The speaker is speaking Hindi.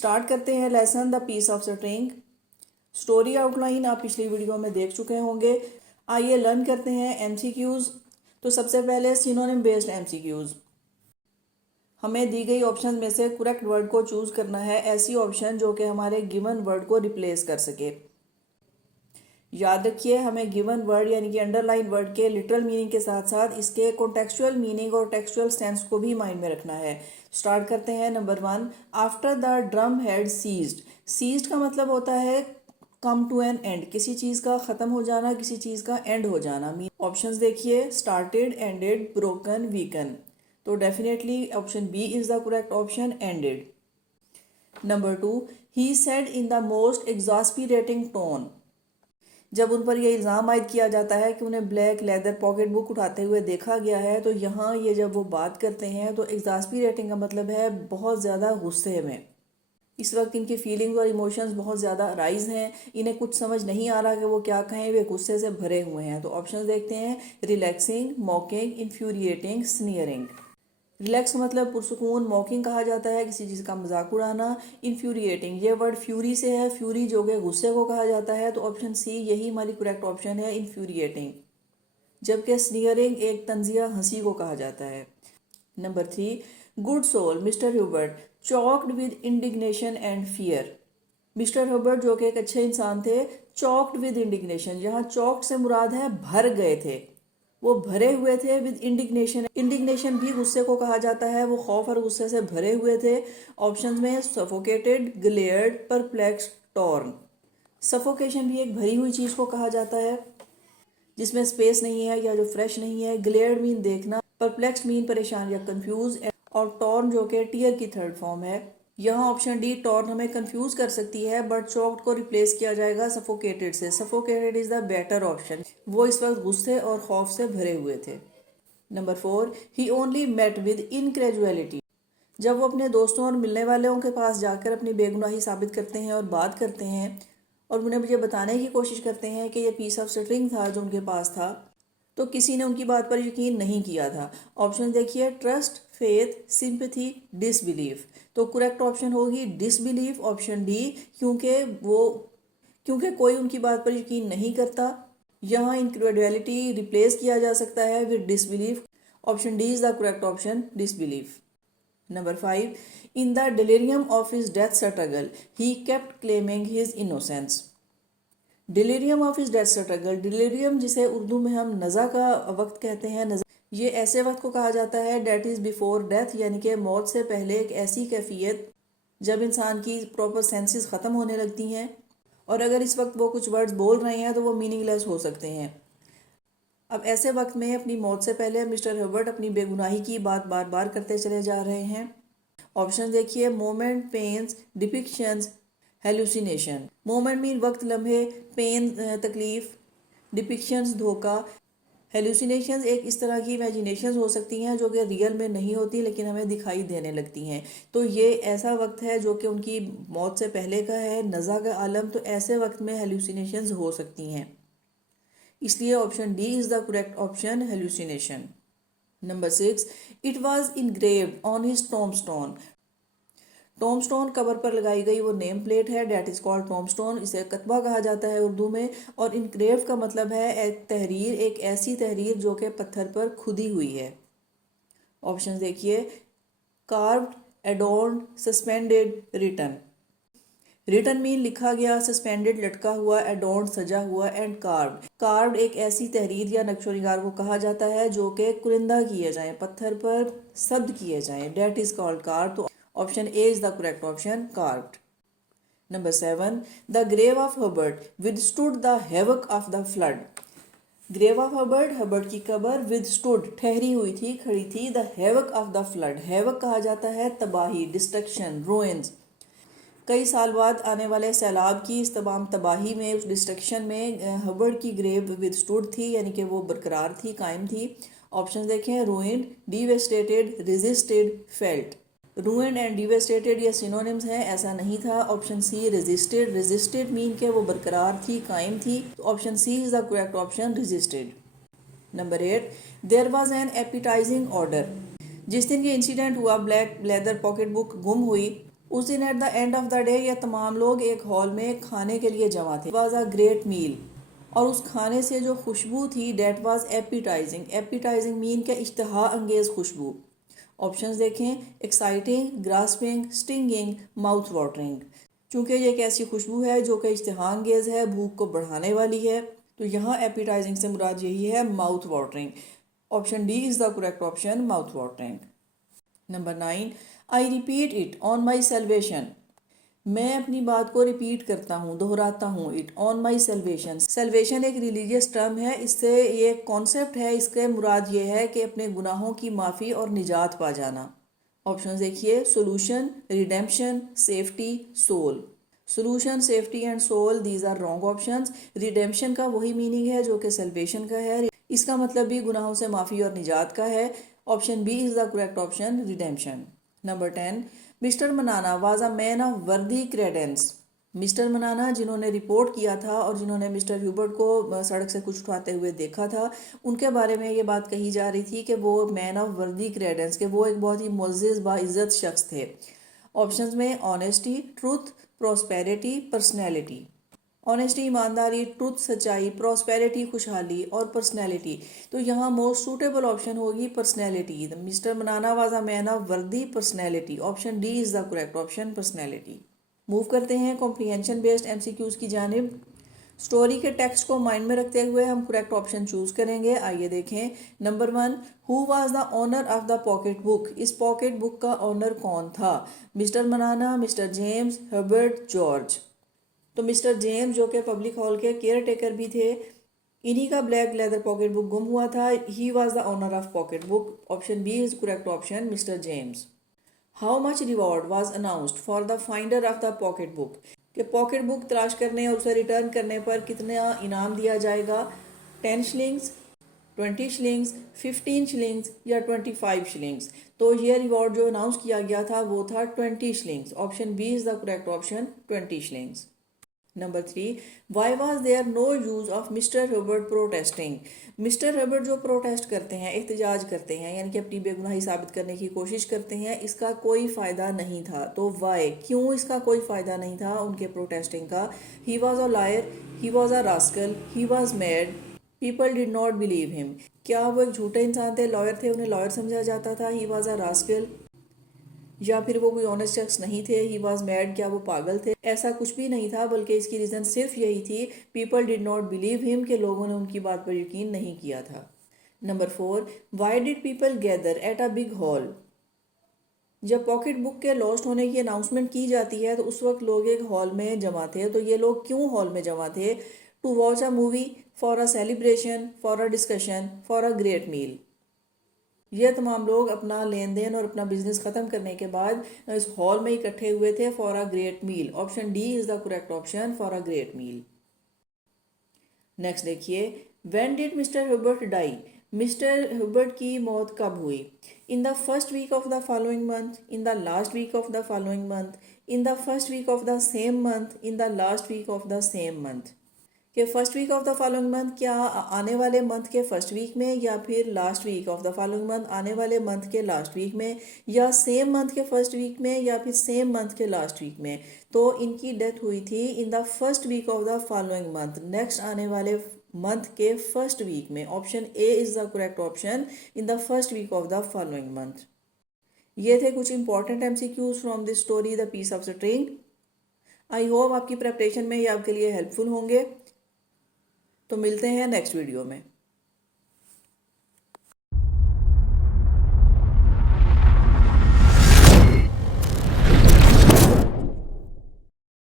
स्टार्ट करते हैं lesson the piece of string. Story outline आप पिछली वीडियो में देख चुके होंगे। आइए लर्न करते हैं एमसीक्यूज। तो सबसे पहले सिनोनिम बेस्ड एमसीक्यूज। हमें दी गई ऑप्शन में से करेक्ट वर्ड को चूज करना है, ऐसी ऑप्शन जो कि हमारे गिवन वर्ड को रिप्लेस कर सके। याद रखिए, हमें गिवन वर्ड यानी कि अंडरलाइन वर्ड के लिटरल मीनिंग के साथ साथ इसके कॉन्टेक्चुअल मीनिंग और टेक्सचुअल सेंस को भी माइंड में रखना है। स्टार्ट करते हैं। Number 1, after the drum had ceased. Ceased का मतलब होता है कम टू एन एंड, किसी चीज़ का ख़त्म हो जाना, किसी चीज़ का एंड हो जाना। ऑप्शंस देखिए, स्टार्टेड, एंडेड, ब्रोकन, वीकन। तो definitely option B is the correct option, ended. Number 2, he said in the most exasperating tone. जब उन पर यह इल्ज़ाम आयद किया जाता है कि उन्हें ब्लैक लेदर पॉकेट बुक उठाते हुए देखा गया है, तो यहाँ ये जब वो बात करते हैं तो एग्जॉस्पिरेटिंग का मतलब है बहुत ज़्यादा गुस्से में। इस वक्त इनकी फीलिंग्स और इमोशंस बहुत ज़्यादा राइज हैं, इन्हें कुछ समझ नहीं आ रहा कि वो क्या कहें, वे गुस्से से भरे हुए हैं। तो ऑप्शन देखते हैं, रिलैक्सिंग, मॉकिंग, इन्फ्यूरिएटिंग, स्नीयरिंग। रिलैक्स मतलब पुरसुकून, मॉकिंग कहा जाता है किसी चीज़ का मजाक उड़ाना। इन्फ्यूरिएटिंग, ये वर्ड फ्यूरी से है, फ्यूरी जो कि गुस्से को कहा जाता है। तो ऑप्शन सी यही हमारी करेक्ट ऑप्शन है, इन्फ्यूरिएटिंग। जबकि स्नीयरिंग एक तंजिया हंसी को कहा जाता है। Number 3, good soul mister Hubert choked with indignation and fear. Mister Hubert जो कि एक अच्छे इंसान थे, चॉक्ड विद इंडिग्नेशन, यहाँ चॉक्ड से मुराद है भर गए थे, वो भरे हुए थे विद इंडिग्नेशन। इंडिग्नेशन भी गुस्से को कहा जाता है, वो खौफ और गुस्से से भरे हुए थे। ऑप्शंस में suffocated, glared, perplex, torn. Suffocation भी एक भरी हुई चीज़ को कहा जाता है जिसमें स्पेस नहीं है या जो फ्रेश नहीं है। ग्लेयर्ड मीन देखना, परप्लेक्स मीन परेशान या कंफ्यूज, और टॉर्न जो कि टीयर की थर्ड फॉर्म है। यहाँ ऑप्शन डी टॉर्न हमें कंफ्यूज कर सकती है, बट चॉक्ड को रिप्लेस किया जाएगा सफोकेटेड से। Suffocated is the better option, वो इस वक्त गुस्से और खौफ से भरे हुए थे। Number 4, he only met with incredulity. जब वो अपने दोस्तों और मिलने वालों के पास जाकर अपनी बेगुनाही साबित करते हैं और बात करते हैं और उन्हें मुझे बताने की कोशिश करते हैं कि ये पीस ऑफ स्ट्रिंग था जो उनके पास था, तो किसी ने उनकी बात पर यकीन नहीं किया था। ऑप्शन देखिए, ट्रस्ट, फेथ, सिंपैथी, डिसबिलीफ। तो करेक्ट ऑप्शन होगी डिसबिलीफ, ऑप्शन डी, क्योंकि कोई उनकी बात पर यकीन नहीं करता। यहाँ इनक्रेडुअलिटी रिप्लेस किया जा सकता है with disbelief. Option D is the correct option, disbelief. Number 5, in the delirium of his death struggle he kept claiming his innocence. Delirium of his death struggle, delirium जिसे उर्दू में हम नज़ा का वक्त कहते हैं, नज़ा ये ऐसे वक्त को कहा जाता है डेट इज़ बिफोर डेथ, यानी कि मौत से पहले एक ऐसी कैफियत जब इंसान की प्रॉपर सेंसेस ख़त्म होने लगती हैं, और अगर इस वक्त वो कुछ वर्ड्स बोल रहे हैं तो वो मीनिंगलेस हो सकते हैं। अब ऐसे वक्त में अपनी मौत से पहले मिस्टर ह्यूबर्ट अपनी बेगुनाही की बात बार बार करते चले जा रहे हैं। ऑप्शन देखिए, moment, pangs, depictions, hallucination. Moment mean वक्त, लम्हे, पेन तकलीफ, डिपिक्शंस धोखा, हेलुसिनेशंस एक इस तरह की इमेजिनेशंस हो सकती हैं जो कि रियल में नहीं होती लेकिन हमें दिखाई देने लगती हैं। तो ये ऐसा वक्त है जो कि उनकी मौत से पहले का है, नज़ा का आलम। तो ऐसे वक्त में हेलुसिनेशंस हो सकती हैं, इसलिए option D is the correct option, hallucination. Number 6, it was engraved on his tombstone. Tombstone कबर पर लगाई गई वो नेम प्लेट है, डेट इज़ कॉल्ड टॉम्बस्टोन, इसे कतबा कहा जाता है उर्दू में। और इनग्रेव का मतलब है एक तहरीर, एक ऐसी तहरीर जो कि पत्थर पर खुदी हुई है। ऑप्शन देखिए, carved, adorned, suspended, written. Written mean लिखा गया, सस्पेंडेड लटका हुआ, एडोर्न्ड सजा हुआ, एंड कार्व्ड। कार्व्ड एक ऐसी तहरीर या नक्शो निगार को कहा जाता है जो कि कुरिंदा किए जाएं, पत्थर पर सब्द किए जाएं, डेट इज कॉल्ड कार्व। तो option A is the correct option, carved. Number 7, the grave of Herbert withstood the havoc of the flood. Grave of Herbert, Herbert की कबर, विदस्टूड ठहरी हुई थी, खड़ी थी, the havoc of the flood. Havoc कहा जाता है तबाही, डिस्ट्रक्शन, रुइंस। कई साल बाद आने वाले सैलाब की इस तमाम तबाही में, उस डिस्ट्रक्शन में हर्बर्ट की ग्रेव विदस्टूड थी, यानी कि वो बरकरार थी, कायम थी। ऑप्शन देखें, ruined, devastated, resisted, felt. Ruined and devastated ये सिनोनिम्स हैं, ऐसा नहीं था। Option C resisted, resisted mean के वो बरकरार थी, कायम थी। तो option C is the correct option, resisted. Number 8, there was an appetising order. जिस दिन ये इंसिडेंट हुआ, ब्लैक लेदर पॉकेट बुक गुम हुई, उस दिन at the end of the day ये तमाम लोग एक हॉल में खाने के लिए जमा थे। वॉज अ ग्रेट मील, और उस खाने से जो खुशबू थी that was appetising. Appetising mean के इश्तहा अंगेज खुशबू। ऑप्शंस देखें, exciting, grasping, stinging, mouth watering. चूंकि ये एक ऐसी खुशबू है जो कि इश्तहा अंगेज है, भूख को बढ़ाने वाली है, तो यहाँ एपिटाइजिंग से मुराद यही है mouth watering. Option D is the correct option, mouth watering. Number 9, I repeat it on my salvation. मैं अपनी बात को रिपीट करता हूँ, दोहराता हूँ। It on my salvation. Salvation एक रिलीजियस टर्म है, इससे ये कॉन्सेप्ट है, इसके मुराद ये है कि अपने गुनाहों की माफ़ी और निजात पा जाना। ऑप्शन देखिए, solution, redemption, safety, soul. Solution, safety and soul, these are wrong options. Redemption का वही मीनिंग है जो कि सेल्वेशन का है, इसका मतलब भी गुनाहों से माफ़ी और निजात का है। Option B is the correct option, redemption. Number 10, mister Manana was a man of worthy credence. Mister Manana जिन्होंने रिपोर्ट किया था और जिन्होंने मिस्टर ह्यूबर्ट को सड़क से कुछ उठाते हुए देखा था, उनके बारे में ये बात कही जा रही थी कि वो मैन ऑफ वर्दी क्रेडेंस, के वो एक बहुत ही मुअज़्ज़ज़ बाइज़्ज़त शख्स थे। ऑप्शंस में honesty, truth, prosperity, personality. Honesty ईमानदारी, ट्रूथ सच्चाई, प्रॉस्पेरिटी खुशहाली, और पर्सनैलिटी। तो यहाँ मोस्ट सूटेबल ऑप्शन होगी personality. Mister Manana was a man of वर्दी personality. Option D is the correct option, personality. Move करते हैं कॉम्प्रीहेंशन बेस्ड एमसीक्यूज की जानिब। स्टोरी के टेक्स्ट को माइंड में रखते हुए हम करेक्ट ऑप्शन चूज करेंगे। आइए देखें। Number 1, who was the owner of the pocket book. इस पॉकेट बुक का ओनर कौन था? मिस्टर मनाना, मिस्टर जेम्स, हर्बर्ट, जॉर्ज। तो मिस्टर जेम्स जो कि पब्लिक हॉल के केयर टेकर भी थे, इन्हीं का ब्लैक लेदर पॉकेट बुक गुम हुआ था। He was the owner of pocket book. Option B is correct option, mister James. How much reward was announced for the finder of the pocket book. कि पॉकेट बुक तलाश करने और उसे रिटर्न करने पर कितना इनाम दिया जाएगा? 10 शिलिंग्स, 20 शिलिंग्स, 15 शिलिंग्स या 25 शिलिंग्स। तो ये रिवॉर्ड जो अनाउंस किया गया था वो था 20 shillings. Option B is the correct option, 20 shillings. Number 3, why was there no use of mister Herbert protesting. Mister Herbert जो प्रोटेस्ट करते हैं, एहतजाज करते हैं, यानी कि अपनी बेगुनाही साबित करने की कोशिश करते हैं, इसका कोई फ़ायदा नहीं था। तो वाई, क्यों इसका कोई फ़ायदा नहीं था उनके प्रोटेस्टिंग का? He was a liar, he was a rascal, he was mad, people did not believe him. क्या वो एक झूठे इंसान थे, लॉयर थे, उन्हें लॉयर समझा जाता था? He was a rascal. या फिर वो कोई ऑनेस्ट शख्स नहीं थे? ही वॉज मैड, क्या वो पागल थे? ऐसा कुछ भी नहीं था, बल्कि इसकी रीज़न सिर्फ यही थी, people did not believe him, के लोगों ने उनकी बात पर यकीन नहीं किया था। Number 4, why did people gather at a big hall. जब पॉकेट बुक के लॉस्ट होने की अनाउंसमेंट की जाती है तो उस वक्त लोग एक हॉल में जमा थे। तो ये लोग क्यों हॉल में जमा थे? To watch a movie, for a celebration, for a discussion, for a great meal. ये तमाम लोग अपना लेन देन और अपना बिजनेस ख़त्म करने के बाद इस हॉल में इकट्ठे हुए थे for a great meal. Option D is the correct option, for a great meal. Next देखिए, when did mister Herbert die. मिस्टर हर्बर्ट की मौत कब हुई? In the first week of the following month, in the last week of the following month, in the first week of the same month, in the last week of the same month. कि first week of the following month, क्या आने वाले मंथ के फर्स्ट वीक में, या फिर last week of the following month, आने वाले मंथ के लास्ट वीक में, या सेम मंथ के फर्स्ट वीक में, या फिर सेम मंथ के लास्ट वीक में। तो इनकी डेथ हुई थी in the first week of the following month, next आने वाले मंथ के फर्स्ट वीक में। Option A is the correct option, in the first week of the following month. ये थे कुछ important MCQs from this story the piece of string. I hope आपकी प्रेपरेशन में ये आपके लिए हेल्पफुल होंगे। तो मिलते हैं नेक्स्ट वीडियो में।